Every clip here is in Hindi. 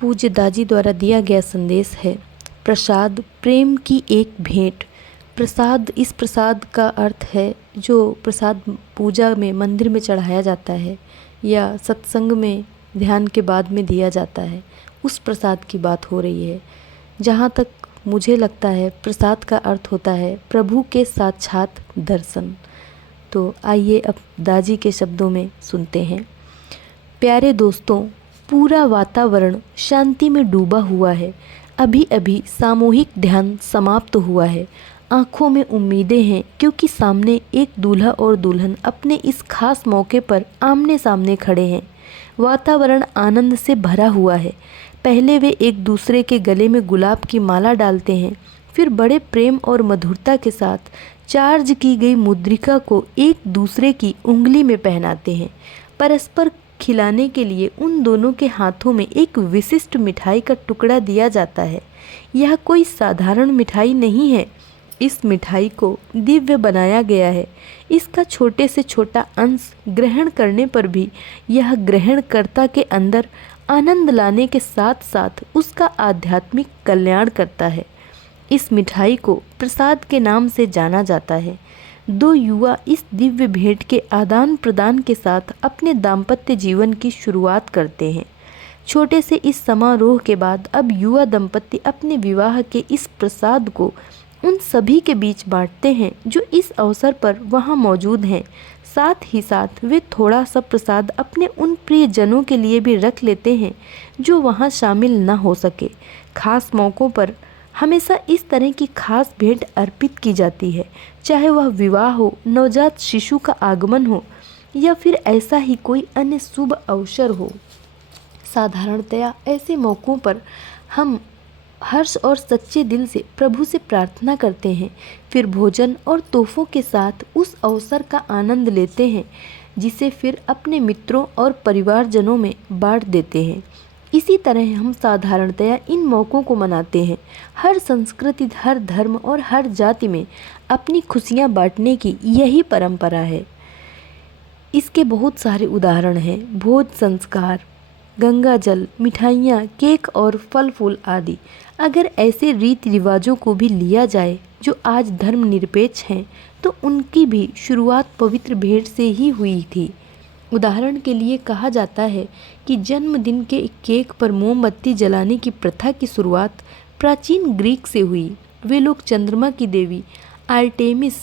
पूज्य दाजी द्वारा दिया गया संदेश है प्रसाद प्रेम की एक भेंट। प्रसाद, इस प्रसाद का अर्थ है जो प्रसाद पूजा में मंदिर में चढ़ाया जाता है या सत्संग में ध्यान के बाद में दिया जाता है, उस प्रसाद की बात हो रही है। जहाँ तक मुझे लगता है प्रसाद का अर्थ होता है प्रभु के साक्षात दर्शन। तो आइए अब दाजी के शब्दों में सुनते हैं। प्यारे दोस्तों, पूरा वातावरण शांति में डूबा हुआ है। अभी अभी सामूहिक ध्यान समाप्त हुआ है। आंखों में उम्मीदें हैं क्योंकि सामने एक दूल्हा और दुल्हन अपने इस खास मौके पर आमने सामने खड़े हैं। वातावरण आनंद से भरा हुआ है। पहले वे एक दूसरे के गले में गुलाब की माला डालते हैं, फिर बड़े प्रेम और मधुरता के साथ चार्ज की गई मुद्रिका को एक दूसरे की उंगली में पहनाते हैं। परस्पर खिलाने के लिए उन दोनों के हाथों में एक विशिष्ट मिठाई का टुकड़ा दिया जाता है। यह कोई साधारण मिठाई नहीं है। इस मिठाई को दिव्य बनाया गया है। इसका छोटे से छोटा अंश ग्रहण करने पर भी यह ग्रहणकर्ता के अंदर आनंद लाने के साथ साथ उसका आध्यात्मिक कल्याण करता है। इस मिठाई को प्रसाद के नाम से जाना जाता है। दो युवा इस दिव्य भेंट के आदान प्रदान के साथ अपने दाम्पत्य जीवन की शुरुआत करते हैं। छोटे से इस समारोह के बाद अब युवा दंपति अपने विवाह के इस प्रसाद को उन सभी के बीच बांटते हैं जो इस अवसर पर वहां मौजूद हैं। साथ ही साथ वे थोड़ा सा प्रसाद अपने उन प्रियजनों के लिए भी रख लेते हैं जो वहां शामिल न हो सके। खास मौक़ों पर हमेशा इस तरह की खास भेंट अर्पित की जाती है, चाहे वह विवाह हो, नवजात शिशु का आगमन हो या फिर ऐसा ही कोई अन्य शुभ अवसर हो। साधारणतया ऐसे मौक़ों पर हम हर्ष और सच्चे दिल से प्रभु से प्रार्थना करते हैं, फिर भोजन और तोहफों के साथ उस अवसर का आनंद लेते हैं, जिसे फिर अपने मित्रों और परिवारजनों में बांट देते हैं। इसी तरह हम साधारणतया इन मौक़ों को मनाते हैं। हर संस्कृति, हर धर्म और हर जाति में अपनी खुशियाँ बांटने की यही परंपरा है। इसके बहुत सारे उदाहरण हैं। भोज संस्कार, गंगा जल, मिठाइयाँ, केक और फल फूल आदि। अगर ऐसे रीति रिवाजों को भी लिया जाए जो आज धर्मनिरपेक्ष हैं, तो उनकी भी शुरुआत पवित्र भेंट से ही हुई थी। उदाहरण के लिए कहा जाता है कि जन्मदिन के केक पर मोमबत्ती जलाने की प्रथा की शुरुआत प्राचीन ग्रीक से हुई। वे लोग चंद्रमा की देवी आर्टेमिस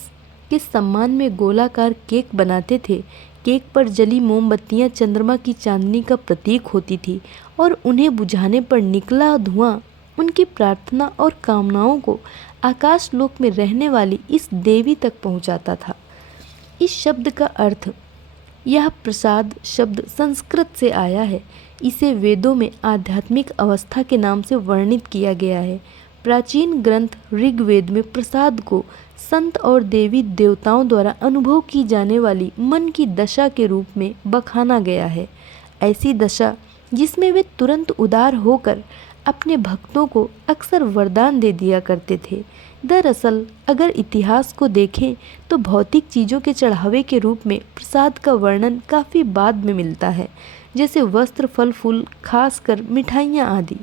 के सम्मान में गोलाकार केक बनाते थे। केक पर जली मोमबत्तियां चंद्रमा की चांदनी का प्रतीक होती थी और उन्हें बुझाने पर निकला धुआं उनकी प्रार्थना और कामनाओं को आकाश लोक में रहने वाली इस देवी तक पहुंचाता था। इस शब्द का अर्थ, यह प्रसाद शब्द संस्कृत से आया है। इसे वेदों में आध्यात्मिक अवस्था के नाम से वर्णित किया गया है। प्राचीन ग्रंथ ऋग्वेद में प्रसाद को संत और देवी देवताओं द्वारा अनुभव की जाने वाली मन की दशा के रूप में बखाना गया है। ऐसी दशा जिसमें वे तुरंत उदार होकर अपने भक्तों को अक्सर वरदान दे दिया करते थे। दरअसल अगर इतिहास को देखें तो भौतिक चीज़ों के चढ़ावे के रूप में प्रसाद का वर्णन काफ़ी बाद में मिलता है, जैसे वस्त्र, फल फूल, खासकर मिठाइयाँ आदि।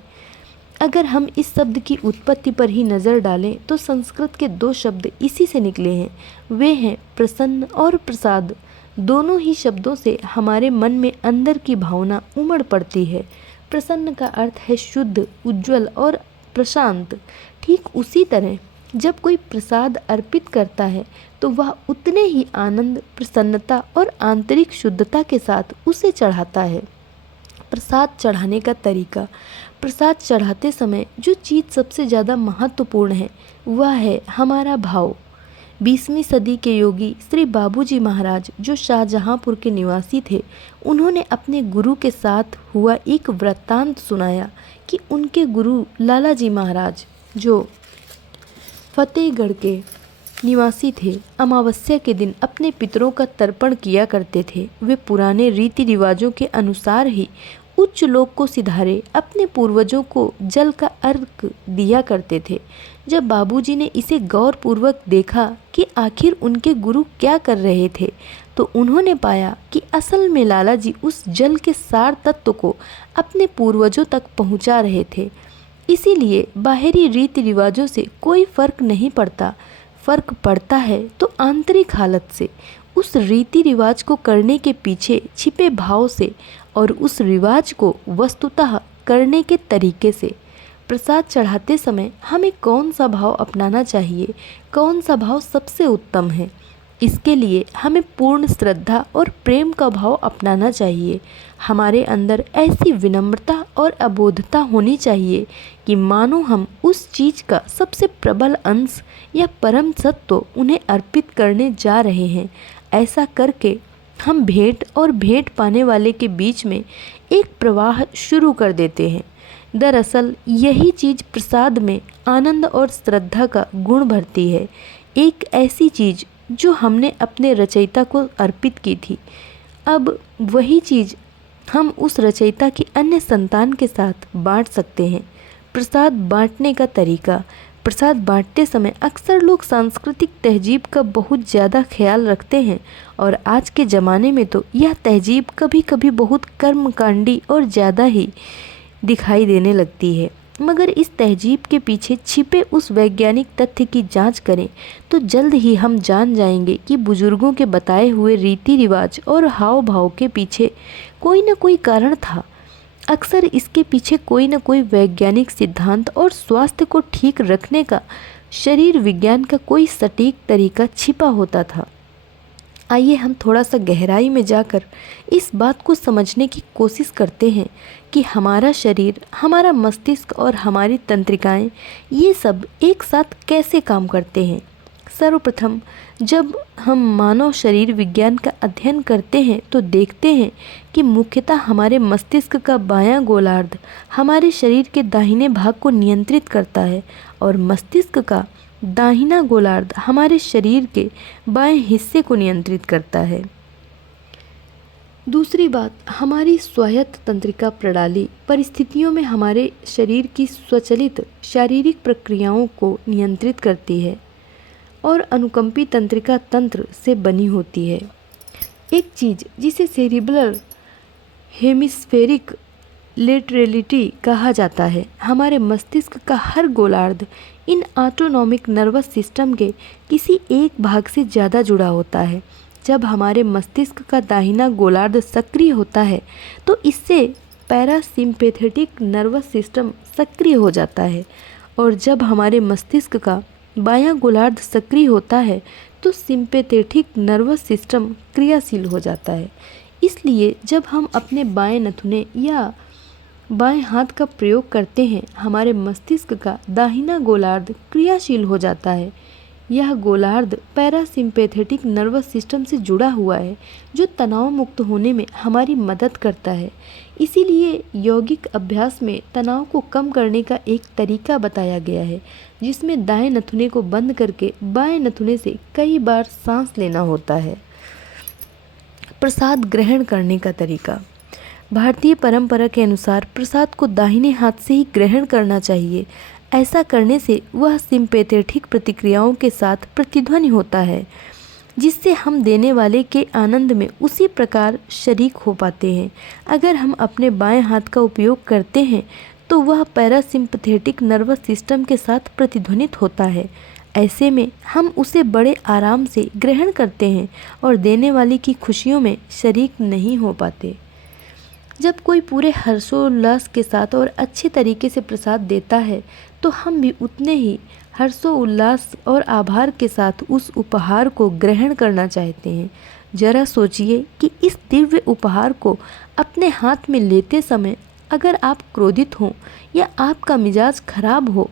अगर हम इस शब्द की उत्पत्ति पर ही नज़र डालें तो संस्कृत के दो शब्द इसी से निकले हैं। वे हैं प्रसन्न और प्रसाद। दोनों ही शब्दों से हमारे मन में अंदर की भावना उमड़ पड़ती है। प्रसन्न का अर्थ है शुद्ध, उज्जवल और प्रशांत। ठीक उसी तरह जब कोई प्रसाद अर्पित करता है तो वह उतने ही आनंद, प्रसन्नता और आंतरिक शुद्धता के साथ उसे चढ़ाता है। प्रसाद चढ़ाने का तरीका। प्रसाद चढ़ाते समय जो चीज़ सबसे ज़्यादा महत्वपूर्ण है वह है हमारा भाव। 20वीं सदी के योगी श्री बाबूजी महाराज, जो शाहजहांपुर के निवासी थे, उन्होंने अपने गुरु के साथ हुआ एक वृत्तांत सुनाया कि उनके गुरु लालाजी महाराज, जो फतेहगढ़ के निवासी थे, अमावस्या के दिन अपने पितरों का तर्पण किया करते थे। वे पुराने रीति रिवाजों के अनुसार ही उच्च लोक को सिधारे अपने पूर्वजों को जल का अर्घ दिया करते थे। जब बाबूजी ने इसे गौर पूर्वक देखा कि आखिर उनके गुरु क्या कर रहे थे, तो उन्होंने पाया कि असल में लाला जी उस जल के सार तत्व को अपने पूर्वजों तक पहुंचा रहे थे। इसीलिए बाहरी रीति रिवाजों से कोई फर्क नहीं पड़ता, फर्क पड़ता है तो आंतरिक हालत से, उस रीति रिवाज को करने के पीछे छिपे भाव से और उस रिवाज को वस्तुतः करने के तरीके से। प्रसाद चढ़ाते समय हमें कौन सा भाव अपनाना चाहिए, कौन सा भाव सबसे उत्तम है, इसके लिए हमें पूर्ण श्रद्धा और प्रेम का भाव अपनाना चाहिए। हमारे अंदर ऐसी विनम्रता और अबोधता होनी चाहिए कि मानो हम उस चीज़ का सबसे प्रबल अंश या परम सत्व उन्हें अर्पित करने जा रहे हैं। ऐसा करके हम भेंट और भेंट पाने वाले के बीच में एक प्रवाह शुरू कर देते हैं। दरअसल यही चीज़ प्रसाद में आनंद और श्रद्धा का गुण भरती है, एक ऐसी चीज़ जो हमने अपने रचयिता को अर्पित की थी। अब वही चीज़ हम उस रचयिता की अन्य संतान के साथ बांट सकते हैं। प्रसाद बांटने का तरीका। प्रसाद बांटते समय अक्सर लोग सांस्कृतिक तहजीब का बहुत ज़्यादा ख्याल रखते हैं और आज के ज़माने में तो यह तहजीब कभी कभी बहुत कर्मकांडी और ज़्यादा ही दिखाई देने लगती है। मगर इस तहजीब के पीछे छिपे उस वैज्ञानिक तथ्य की जांच करें तो जल्द ही हम जान जाएंगे कि बुजुर्गों के बताए हुए रीति रिवाज और हाव भाव के पीछे कोई न कोई कारण था। अक्सर इसके पीछे कोई न कोई वैज्ञानिक सिद्धांत और स्वास्थ्य को ठीक रखने का शरीर विज्ञान का कोई सटीक तरीका छिपा होता था। आइए हम थोड़ा सा गहराई में जाकर इस बात को समझने की कोशिश करते हैं कि हमारा शरीर, हमारा मस्तिष्क और हमारी तंत्रिकाएं ये सब एक साथ कैसे काम करते हैं। सर्वप्रथम जब हम मानव शरीर विज्ञान का अध्ययन करते हैं तो देखते हैं कि मुख्यतः हमारे मस्तिष्क का बायां गोलार्ध हमारे शरीर के दाहिने भाग को नियंत्रित करता है और मस्तिष्क का दाहिना गोलार्ध हमारे शरीर के बाएं हिस्से को नियंत्रित करता है। दूसरी बात, हमारी स्वायत्त तंत्रिका प्रणाली परिस्थितियों में हमारे शरीर की स्वचालित शारीरिक प्रक्रियाओं को नियंत्रित करती है और अनुकंपी तंत्रिका तंत्र से बनी होती है। एक चीज़ जिसे सेरिब्रल हेमिस्फेरिक लेटरलिटी कहा जाता है, हमारे मस्तिष्क का हर गोलार्ध इन ऑटोनॉमिक नर्वस सिस्टम के किसी एक भाग से ज़्यादा जुड़ा होता है। जब हमारे मस्तिष्क का दाहिना गोलार्ध सक्रिय होता है तो इससे पैरासिम्पैथेटिक नर्वस सिस्टम सक्रिय हो जाता है और जब हमारे मस्तिष्क का बायां गोलार्ध सक्रिय होता है तो सिम्पैथेटिक नर्वस सिस्टम क्रियाशील हो जाता है। इसलिए जब हम अपने बाएं नथुने या बाएं हाथ का प्रयोग करते हैं, हमारे मस्तिष्क का दाहिना गोलार्ध क्रियाशील हो जाता है। यह गोलार्ध पैरासिम्पैथेटिक नर्वस सिस्टम से जुड़ा हुआ है जो तनाव मुक्त होने में हमारी मदद करता है। इसीलिए यौगिक अभ्यास में तनाव को कम करने का एक तरीका बताया गया है जिसमें दाएं नथुने को बंद करके बाएं नथुने से कई बार सांस लेना होता है। प्रसाद ग्रहण करने का तरीका। भारतीय परंपरा के अनुसार प्रसाद को दाहिने हाथ से ही ग्रहण करना चाहिए। ऐसा करने से वह सिम्पैथेटिक प्रतिक्रियाओं के साथ प्रतिध्वनि होता है जिससे हम देने वाले के आनंद में उसी प्रकार शरीक हो पाते हैं। अगर हम अपने बाएं हाथ का उपयोग करते हैं तो वह पैरासिम्पैथेटिक नर्वस सिस्टम के साथ प्रतिध्वनित होता है। ऐसे में हम उसे बड़े आराम से ग्रहण करते हैं और देने वाले की खुशियों में शरीक नहीं हो पाते। जब कोई पूरे हर्षोल्लास के साथ और अच्छे तरीके से प्रसाद देता है तो हम भी उतने ही हर्षोल्लास और आभार के साथ उस उपहार को ग्रहण करना चाहते हैं। जरा सोचिए कि इस दिव्य उपहार को अपने हाथ में लेते समय अगर आप क्रोधित हों या आपका मिजाज खराब हो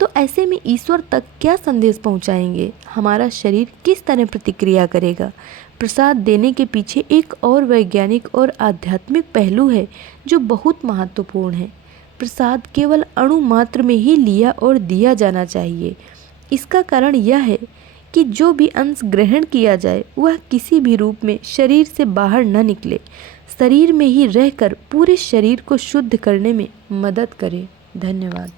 तो ऐसे में ईश्वर तक क्या संदेश पहुंचाएंगे? हमारा शरीर किस तरह प्रतिक्रिया करेगा? प्रसाद देने के पीछे एक और वैज्ञानिक और आध्यात्मिक पहलू है जो बहुत महत्वपूर्ण है। प्रसाद केवल अणु मात्र में ही लिया और दिया जाना चाहिए। इसका कारण यह है कि जो भी अंश ग्रहण किया जाए वह किसी भी रूप में शरीर से बाहर न निकले, शरीर में ही रहकर पूरे शरीर को शुद्ध करने में मदद करे। धन्यवाद।